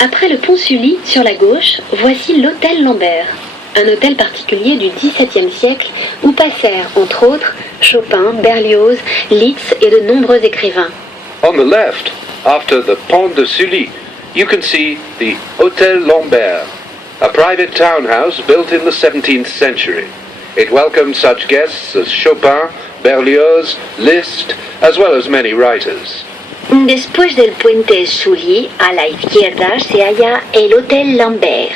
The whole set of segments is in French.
Après le pont Sully, sur la gauche, voici l'hôtel Lambert, un hôtel particulier du XVIIe siècle où passèrent, entre autres, Chopin, Berlioz, Liszt et de nombreux écrivains. On the left, after the Pont de Sully, you can see the Hôtel Lambert, a private townhouse built in the 17th century. It welcomed such guests as Chopin, Berlioz, Liszt, as well as many writers. Después del puente Sully, a la izquierda se halla el Hôtel Lambert,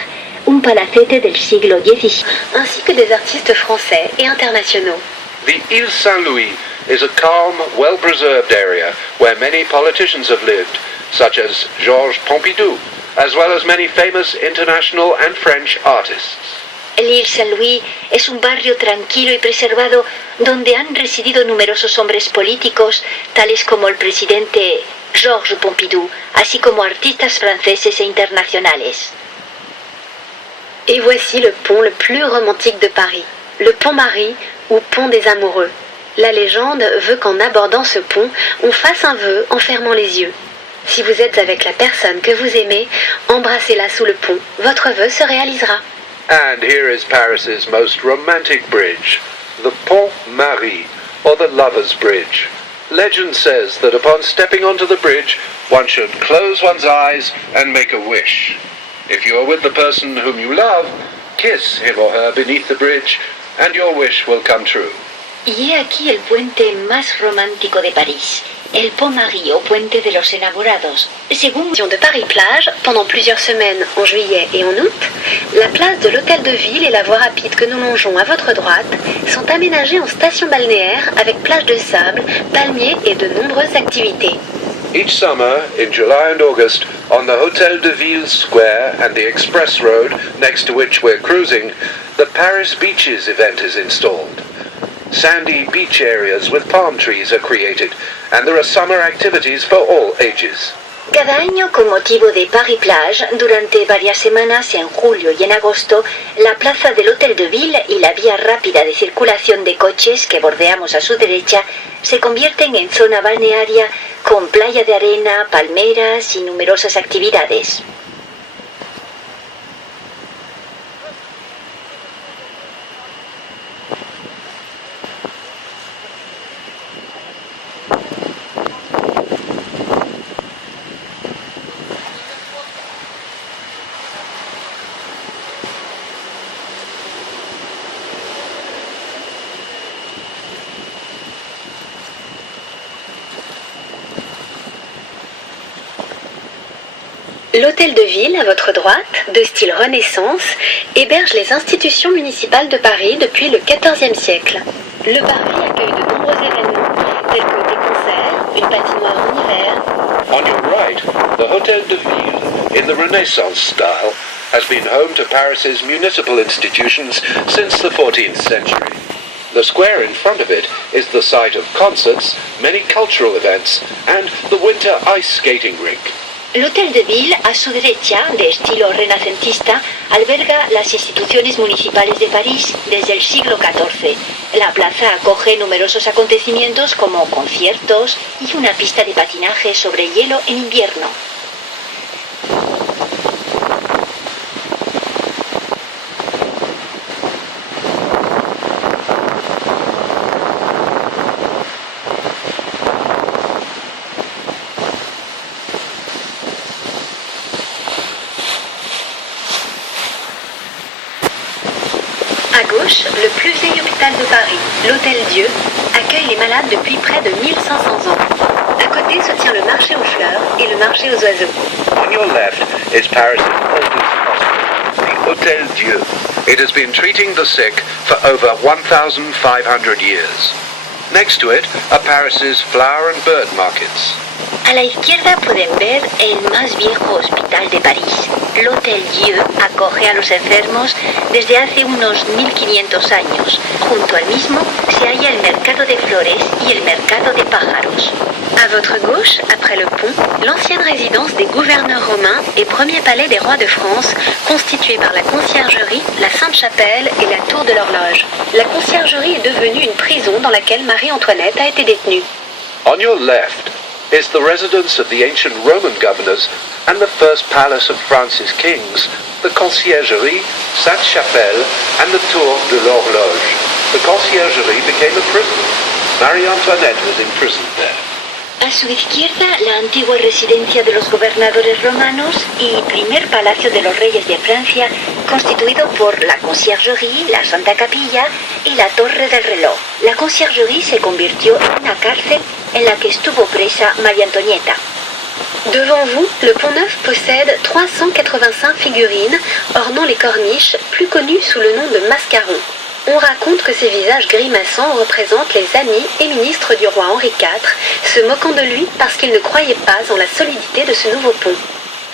un palacete del siglo XVII, ainsi que des artistes français et internationaux. The Ile Saint-Louis is a calm, well-preserved area where many politicians have lived, such as Georges Pompidou, as well as many famous international and French artists. L'Ile Saint-Louis es un barrio tranquilo y preservado donde han residido numerosos hombres políticos, tales como el presidente Georges Pompidou, así como artistas franceses e internacionales. Et voici le pont le plus romantique de Paris, le pont Marie ou pont des amoureux. La légende veut qu'en abordant ce pont, on fasse un vœu en fermant les yeux. Si vous êtes avec la personne que vous aimez, embrassez-la sous le pont. Votre vœu se réalisera. And here is Paris's most romantic bridge, the Pont Marie, or the Lover's Bridge. Legend says that upon stepping onto the bridge, one should close one's eyes and make a wish. If you are with the person whom you love, kiss him or her beneath the bridge, and your wish will come true. Y he aquí el puente más romántico de París, el Pont Marie o puente de los enamorados. Según de Paris-Plage, pendant plusieurs semaines en juillet et en août, la place de l'Hôtel de Ville et la voie rapide que nous longeons à votre droite sont aménagées en station balnéaire avec plage de sable, palmiers et de nombreuses activités. Each summer, in July and August, on the Hôtel de Ville Square and the Express Road, next to which we're cruising, the Paris Beaches event is installed. Sandy beach areas with palm trees are created, and there are summer activities for all ages. Cada año, con motivo de Paris-Plage, durante varias semanas en julio y en agosto, la plaza del Hôtel de Ville y la vía rápida de circulación de coches que bordeamos a su derecha se convierten en zona balnearia con playa de arena, palmeras y numerosas actividades. L'Hôtel de Ville, à votre droite, de style Renaissance, héberge les institutions municipales de Paris depuis le XIVe siècle. Le parvis accueille de nombreux événements, tels que des concerts, une patinoire en hiver. On your right, the Hôtel de Ville, in the Renaissance style, has been home to Paris's municipal institutions since the 14th century. The square in front of it is the site of concerts, many cultural events, and the winter ice skating rink. L'Hôtel de Ville, a su derecha, de estilo renacentista, alberga las instituciones municipales de París desde el siglo XIV. La plaza acoge numerosos acontecimientos como conciertos y una pista de patinaje sobre hielo en invierno. À gauche, le plus vieil hôpital de Paris, l'Hôtel Dieu, accueille les malades depuis près de 1500 ans. À côté se tient le marché aux fleurs et le marché aux oiseaux. On your left is Paris's oldest hospital, the Hôtel Dieu. It has been treating the sick for over 1,500 years. Next to it are Paris's flower and bird markets. A la izquierda pueden ver el más viejo hospital de París. L'Hôtel Dieu acoge a los enfermos desde hace unos 1500 años. Junto al mismo se halla el mercado de flores y el mercado de pájaros. À votre gauche, après le pont, l'ancienne résidence des gouverneurs romains et premier palais des rois de France, constituée par la conciergerie, la Sainte-Chapelle et la tour de l'horloge. La conciergerie est devenue une prison dans laquelle Marie-Antoinette a été détenue. On your left, is the residence of the ancient Roman governors and the first palace of France's kings, the Conciergerie, Sainte-Chapelle, and the Tour de l'Horloge. The Conciergerie became a prison. Marie Antoinette was imprisoned there. A su izquierda, la antigua residencia de los gobernadores romanos y primer palacio de los reyes de Francia, constituido por la Conciergerie, la Santa Capilla y la Torre del Reloj. La Conciergerie se convirtió en una cárcel en la que estuvo presa María Antonieta. Devant vous, le Pont-Neuf possède 385 figurines ornant les corniches, plus connues sous le nom de mascarons. On raconte que ces visages grimaçants représentent les amis et ministres du roi Henri IV, se moquant de lui parce qu'ils ne croyaient pas en la solidité de ce nouveau pont.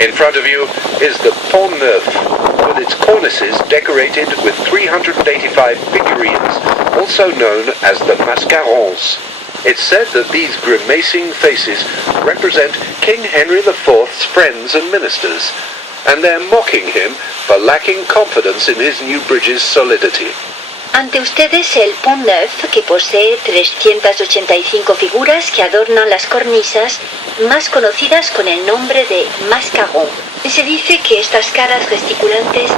In front of you is the Pont Neuf, with its cornices decorated with 385 figurines, also known as the mascarons. It's said that these grimacing faces represent King Henry IV's friends and ministers, and they're mocking him for lacking confidence in his new bridge's solidity. Ante ustedes el Pont Neuf, que posee 385 figuras que adornan las cornisas, más conocidas con el nombre de mascarons. Se dice que estas caras gesticulantes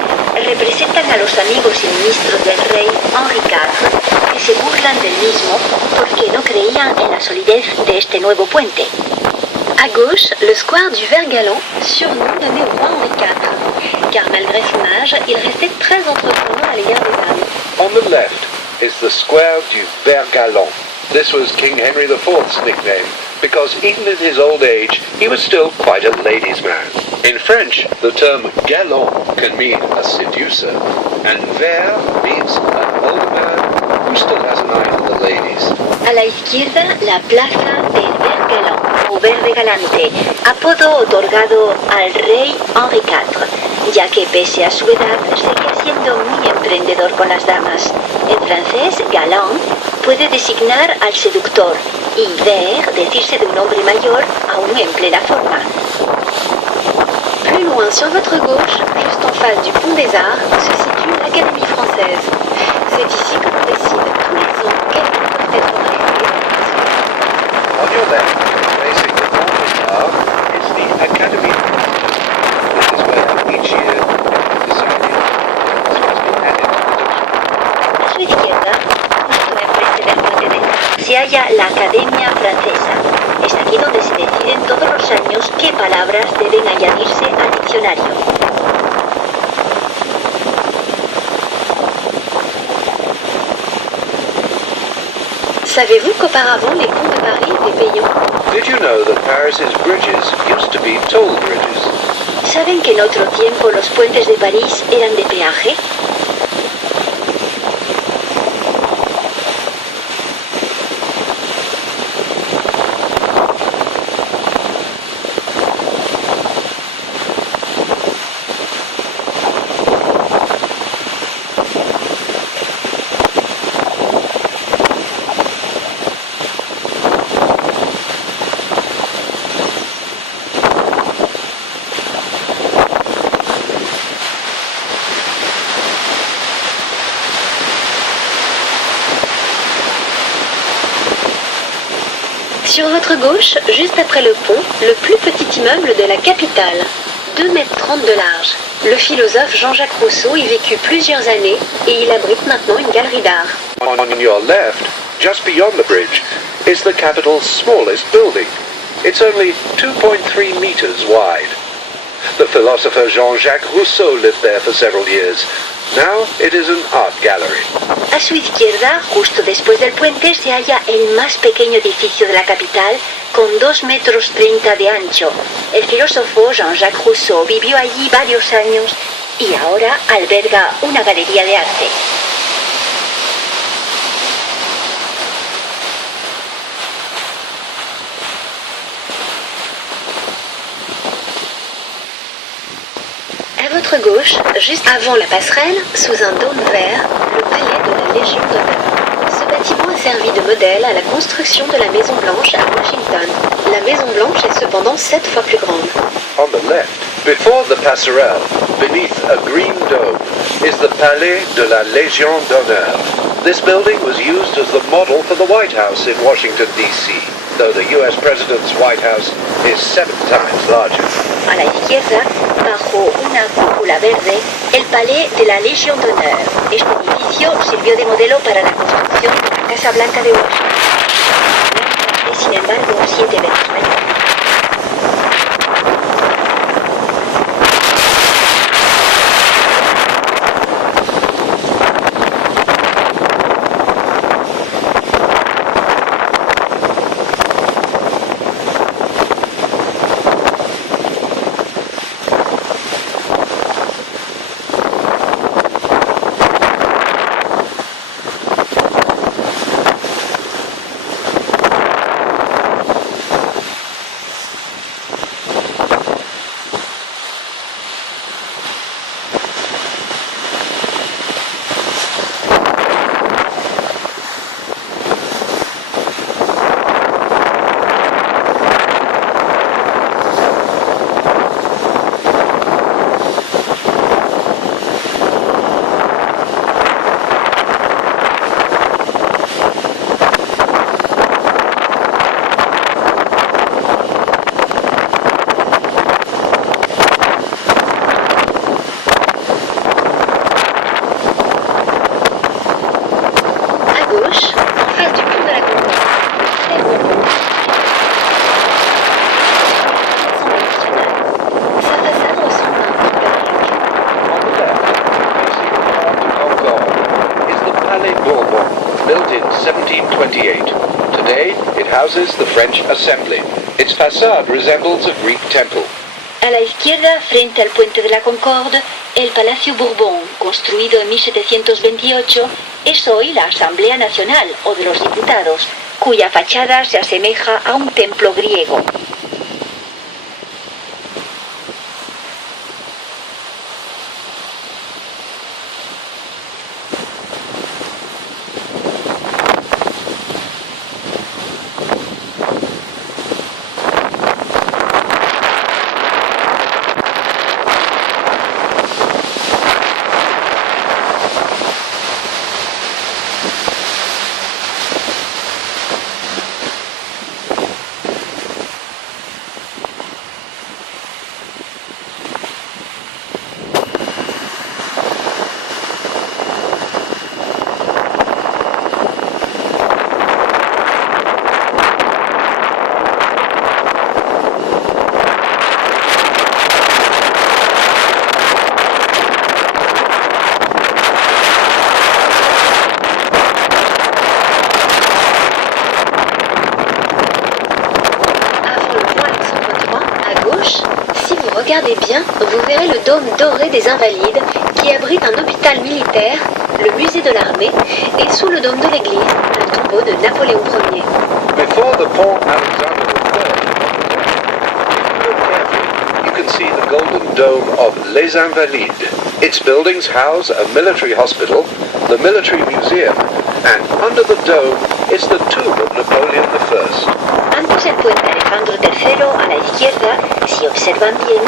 representan a los amigos y ministros del rey Henri IV, que se burlan del mismo porque no creían en la solidez de este nuevo puente. À gauche, le square du Vert Galant, surnom donné au roi Henri IV, car malgré son âge, il restait très entreprenant à l'égard des dames. On the left is the Square du Vert Galant. This was King Henry IV's nickname, because even in his old age, he was still quite a ladies' man. In French, the term galant can mean a seducer, and vert means an old man who still has an eye on the ladies. A la izquierda, la plaza del Vert Galant, o Verde Galante, apodo otorgado al rey Henri IV, ya que pese a su edad seguía siendo muy emprendedor con las damas. En francés, galant puede designar al seductor y vert decirse de un hombre mayor aún en plena forma. Plus loin sur votre gauche, juste en face du Pont des Arts, se situe l'Académie française. C'est ici que l'on décide tous les ans quels prix peuvent être attribués. On your left, facing the Pont des Arts, is the Académie française. This is where each year the Académie has been added to the dictionary. A su izquierda, justo enfrente del puente de Arts, se halla la Academia Francesa. Es aquí donde se deciden todos los años qué palabras deben añadirse al diccionario. Savez-vous qu'auparavant les ponts de Paris étaient payants? Did you know that Paris's bridges used to be toll bridges? ¿Saben que en otro tiempo los puentes de París eran de peaje? Sur votre gauche, juste après le pont, le plus petit immeuble de la capitale, 2,30 m de large. Le philosophe Jean-Jacques Rousseau y vécut plusieurs années et il abrite maintenant une galerie d'art. On your left, just beyond the bridge, is the capital's smallest building. It's only 2.3 meters wide. The philosopher Jean-Jacques Rousseau lived there for several years. Now it is an art gallery. A su izquierda, justo después del puente, se halla el más pequeño edificio de la capital, con 2,30 metros de ancho. El filósofo Jean-Jacques Rousseau vivió allí varios años y ahora alberga una galería de arte. À votre gauche, juste avant la passerelle, sous un dôme vert, le palais de la Légion d'honneur. Ce bâtiment a servi de modèle à la construction de la Maison Blanche à Washington. La Maison Blanche est cependant 7 fois plus grande. On the left, before the passerelle, beneath a green dome, is the Palais de la Légion d'honneur. This building was used as the model for the White House in Washington, D.C. though the US President's White House is 7 times larger. A la izquierda, bajo una cúpula verde, el Palais de la Légion d'Honneur. Este edificio sirvió de modelo para la construcción de la Casa Blanca de Washington. Es, sin embargo, 7 veces mayor. The French Assembly. Its facade resembles a Greek temple. A la izquierda, frente al puente de la Concorde, el Palacio Bourbon, construido en 1728, es hoy la Asamblea Nacional o de los Diputados, cuya fachada se asemeja a un templo griego. Regardez bien, vous verrez le dôme doré des Invalides qui abrite un hôpital militaire, le musée de l'armée et sous le dôme de l'église, un tombeau de Napoléon Ier. Before the Pont Alexander III, you can see the golden dome of Les Invalides. Its buildings house a military hospital, the military museum, and under the dome is the tomb of Napoleon I. Antes del puente Alejandro III, a la izquierda, si observan bien,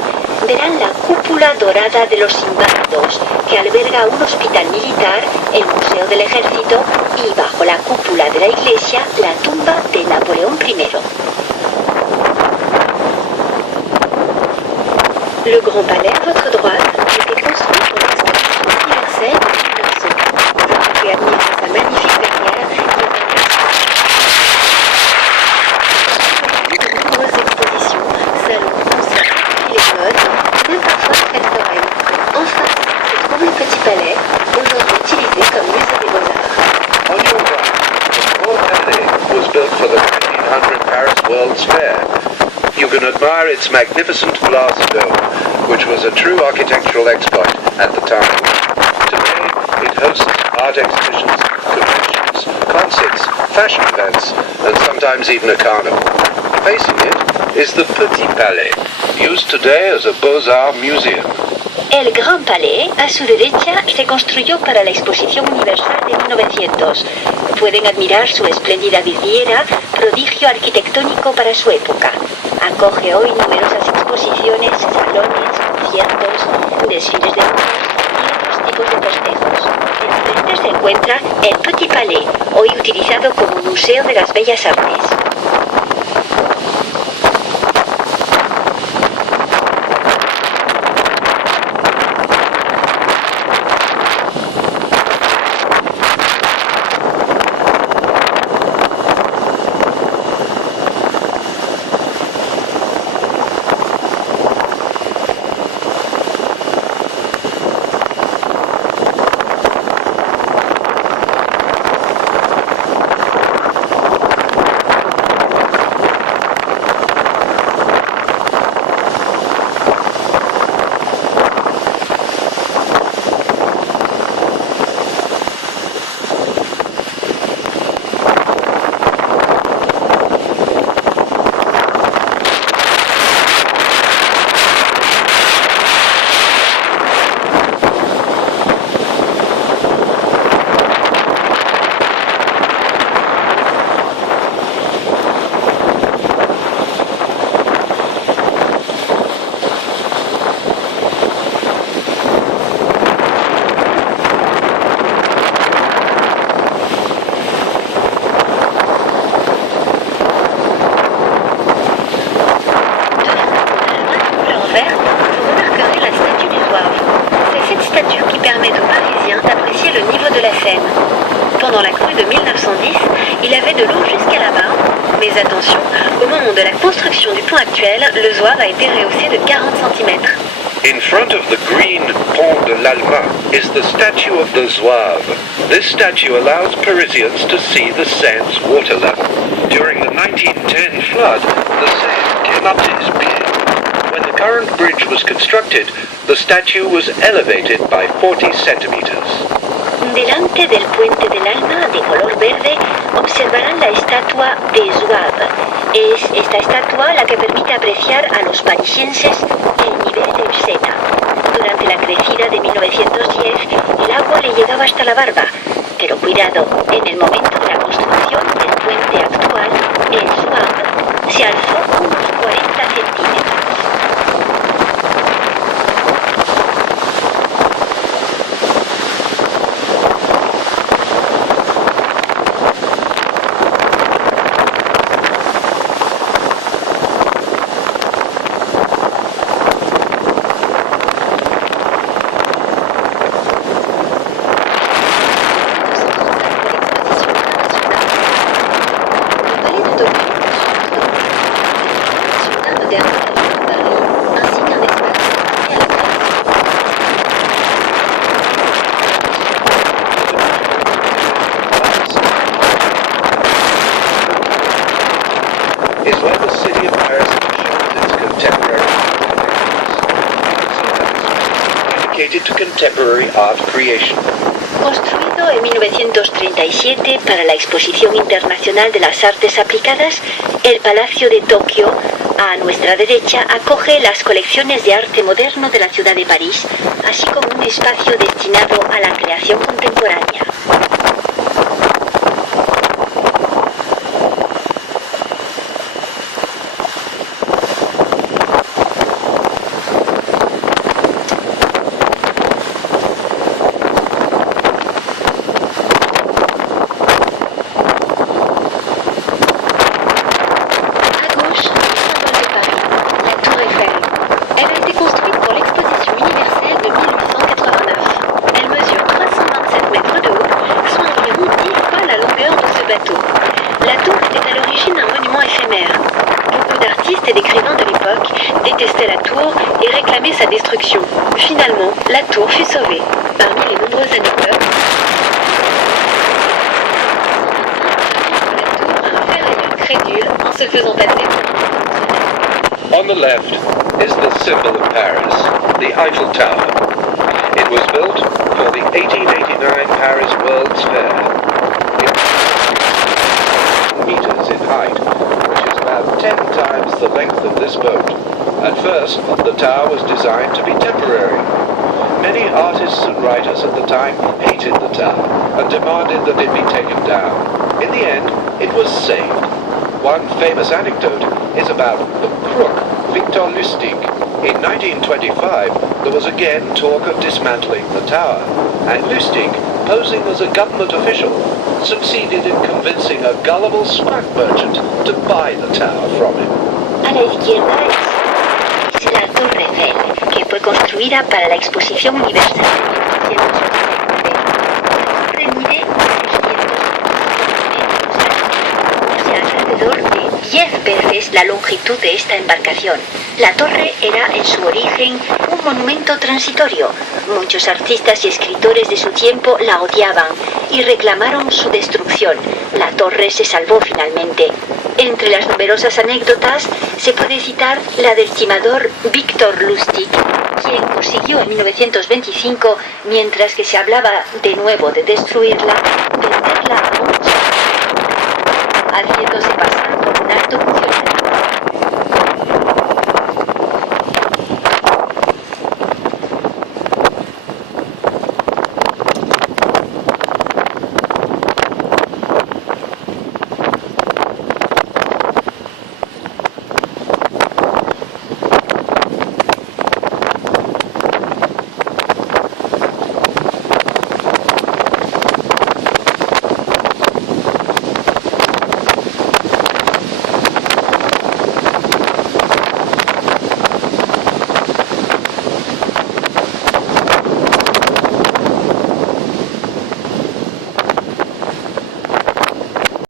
verán la cúpula dorada de los Inválidos, que alberga un hospital militar, el Museo del Ejército y, bajo la cúpula de la iglesia, la tumba de Napoleón I. Le Grand Palais, à votre droite, a été construit pour l'exposition universelle de 1900. Vous pouvez admirer sa magnifique verrière et de nombreuses expositions, salons, concerts, épisodes, même parfois fêtes foraines. En face se trouve le Petit Palais, aujourd'hui utilisé comme musée des Beaux-Arts. On your right, the Pont Palais was built for the 1900 Paris World's Fair. You can admire its magnificent glass dome, which was a true architectural exploit at the time. Today, it hosts art exhibitions, conventions, concerts, fashion events, and sometimes even a carnival. Facing it is the Petit Palais, used today as a Beaux-Arts museum. El Gran Palais, a su derecha, se construyó para la Exposición Universal de 1900. Pueden admirar su espléndida vidriera, prodigio arquitectónico para su época. Acoge hoy numerosas exposiciones, salones, conciertos, desfiles de modas y otros tipos de festejos. Enfrente se encuentra el Petit Palais, hoy utilizado como Museo de las Bellas Artes. pendant la crue de 1910, il avait de l'eau jusqu'à là-bas. Mais attention, au moment de la construction du pont actuel, le zouave a été rehaussé de 40 cm. In front of the green Pont de l'Alma is the statue of the Zouave. This statue allows Parisians to see the Seine's water level. During the 1910 flood, the Seine came up to his beard. When the current bridge was constructed, the statue was elevated by 40 centimeters. Delante del puente del Alma, de color verde, observarán la estatua de Zouave. Es esta estatua la que permite apreciar a los parisienses el nivel del Sena. Durante la crecida de 1910, el agua le llegaba hasta la barba. Pero cuidado, en el momento de la construcción del puente actual, el Zouave se alzó unos 40 centímetros. Is where the city of Paris shows its contemporary dedicated to contemporary art creation. Construido en 1937 para la Exposición Internacional de las Artes Aplicadas, el Palacio de Tokio, a nuestra derecha, acoge las colecciones de arte moderno de la ciudad de París, así como un espacio destinado a la creación contemporánea. La tour était à l'origine un monument éphémère. Beaucoup d'artistes et d'écrivains de l'époque détestaient la tour et réclamaient sa destruction. Finalement, la tour fut sauvée. Parmi les nombreuses anecdotes, la tour a un ferrailleur crédule en se faisant passer pour On the left is the symbol of Paris, the Eiffel Tower. It was built for the 1889 Paris World's Fair. Meters in height, which is about 10 times the length of this boat. At first, the tower was designed to be temporary. Many artists and writers at the time hated the tower and demanded that it be taken down. In the end, it was saved. One famous anecdote is about the crook Victor Lustig. In 1925, there was again talk of dismantling the tower, and Lustig, posing as a government official, succeeded in convincing a gullible smack merchant to buy the tower from him. A la izquierda es la Torre Eiffel, que fue construida para la Exposición Universal de 1989. Mide 300 metros, o sea, alrededor de 10 veces la longitud de esta embarcación. La torre era en su origen un monumento transitorio. Muchos artistas y escritores de su tiempo la odiaban y reclamaron su destrucción. La torre se salvó finalmente. Entre las numerosas anécdotas se puede citar la del timador Victor Lustig, quien consiguió en 1925, mientras que se hablaba de nuevo de destruirla, venderla a muchos, haciéndose pasar